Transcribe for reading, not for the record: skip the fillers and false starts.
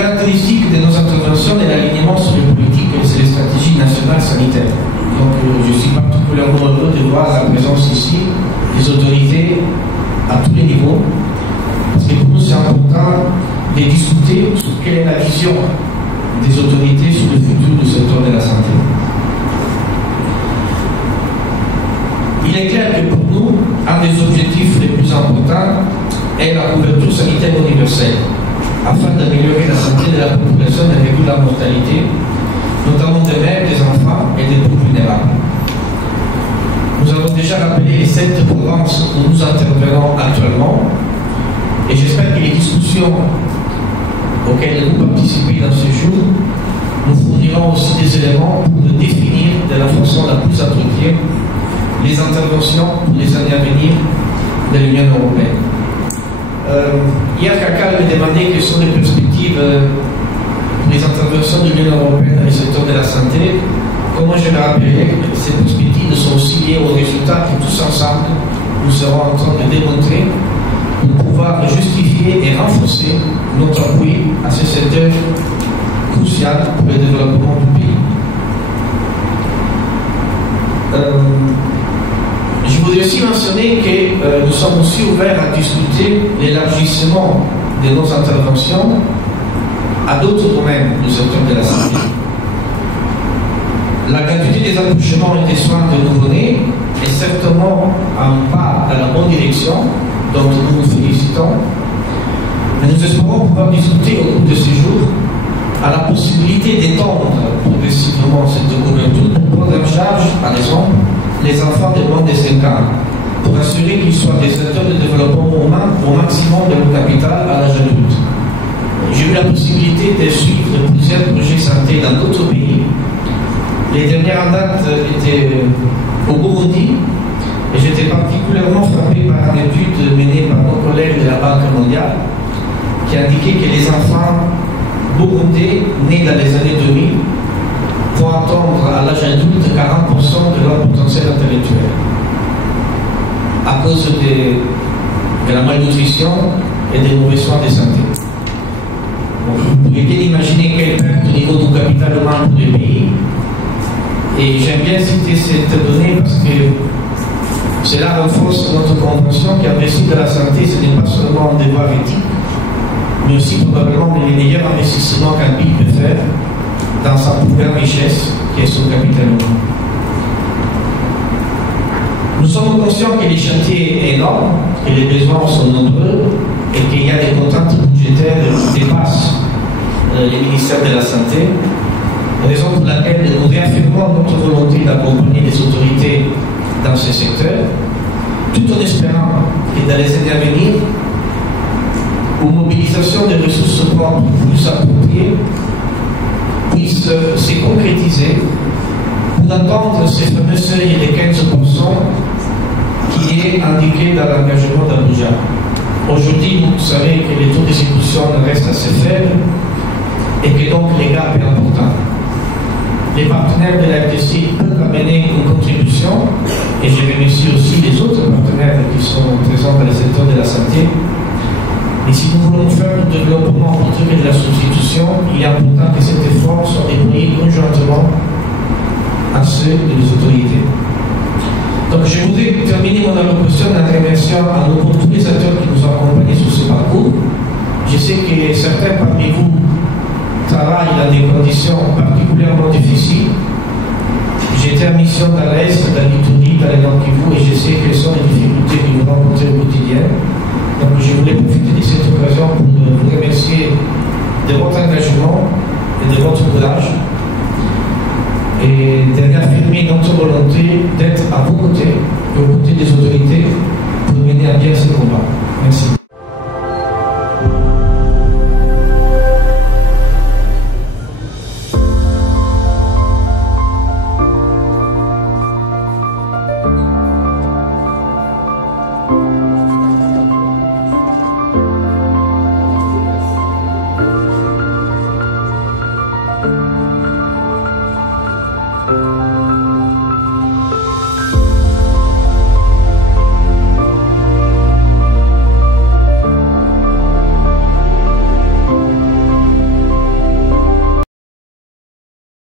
caractéristique de nos interventions est l'alignement sur les politiques et sur les stratégies nationales sanitaires. Donc je suis particulièrement heureux de voir la présence ici des autorités à tous les niveaux, parce que pour nous c'est important de discuter sur quelle est la vision des autorités sur le futur du secteur de la santé. Il est clair que pour nous, un des objectifs les plus importants est la couverture sanitaire universelle, afin d'améliorer la santé de la population et réduire la mortalité, notamment des mères, des enfants et des plus vulnérables. Nous avons déjà rappelé les 7 provinces où nous intervenons actuellement, et j'espère que les discussions auxquelles vous participez dans ce jour nous fourniront aussi des éléments pour définir de la façon la plus appropriée les interventions pour les années à venir de l'Union européenne. Hier, Kaka me demandait quelles sont les perspectives pour les interventions de l'Union européenne dans le secteur de la santé. Comment je le rappelais, ces perspectives sont aussi liées aux résultats que tous ensemble nous serons en train de démontrer pour pouvoir justifier et renforcer notre appui à ce secteur crucial pour le développement du pays. Je voudrais aussi mentionner que nous sommes aussi ouverts à discuter l'élargissement de nos interventions à d'autres domaines du secteur de la santé. La gratuité des accouchements et des soins de nouveau-nés est certainement un pas dans la bonne direction, dont nous nous félicitons, mais nous espérons pouvoir discuter au cours de ces jours à la possibilité d'étendre progressivement cette couverture pour prendre en charge, par exemple, les enfants de moins de 5 ans, pour assurer qu'ils soient des acteurs de développement humain au maximum de leur capital à l'âge adulte. J'ai eu la possibilité de suivre plusieurs projets santé dans d'autres pays. Les dernières en date étaient au Burundi, et j'étais particulièrement frappé par une étude menée par nos collègues de la Banque mondiale qui indiquait que les enfants burundais nés dans les années 2000 vont attendre à l'âge adulte 40% de leur potentiel intellectuel à cause de la malnutrition et des mauvais soins de santé. Donc, vous pouvez bien imaginer quelle perte au niveau du capital humain pour les pays. Et j'aime bien citer cette donnée parce que cela renforce notre convention qu'investir dans la santé, ce n'est pas seulement un devoir éthique, mais aussi probablement les meilleurs investissements qu'un pays peut faire dans sa plus grande richesse, qui est son capital humain. Nous sommes conscients que les chantiers sont énormes, que les besoins sont nombreux et qu'il y a des contraintes budgétaires qui dépassent les ministères de la Santé, raison pour laquelle nous réaffirmons notre volonté d'accompagner les autorités dans ce secteur, tout en espérant que dans les années à venir, une mobilisation des ressources propres plus appropriées puisse se concrétiser pour atteindre ces fameux seuils de 15% qui est indiqué dans l'engagement d'Abuja. Aujourd'hui, vous savez que les taux d'exécution restent assez faibles et que donc les gaps sont importants. Les partenaires de la FDC peuvent amener une contribution, et je remercie aussi les autres partenaires qui sont présents dans le secteur de la santé. Et si nous voulons faire du développement plutôt que de la substitution, il est important que cet effort soit déployé conjointement à ceux des autorités. Donc je voudrais terminer mon allocution en remerciant à nouveau tous les acteurs qui nous ont accompagnés sur ce parcours. Je sais que certains parmi vous travaillent dans des conditions particulièrement difficiles. J'étais en mission dans l'Est, dans l'Itourie, dans les Nord-Kivu, et je sais quelles sont les difficultés que nous rencontrons au quotidien. Donc je voulais profiter de cette occasion pour vous remercier de votre engagement et de votre courage et de réaffirmer notre volonté d'être à vos côtés et aux côtés des autorités pour mener à bien ce combat. Merci.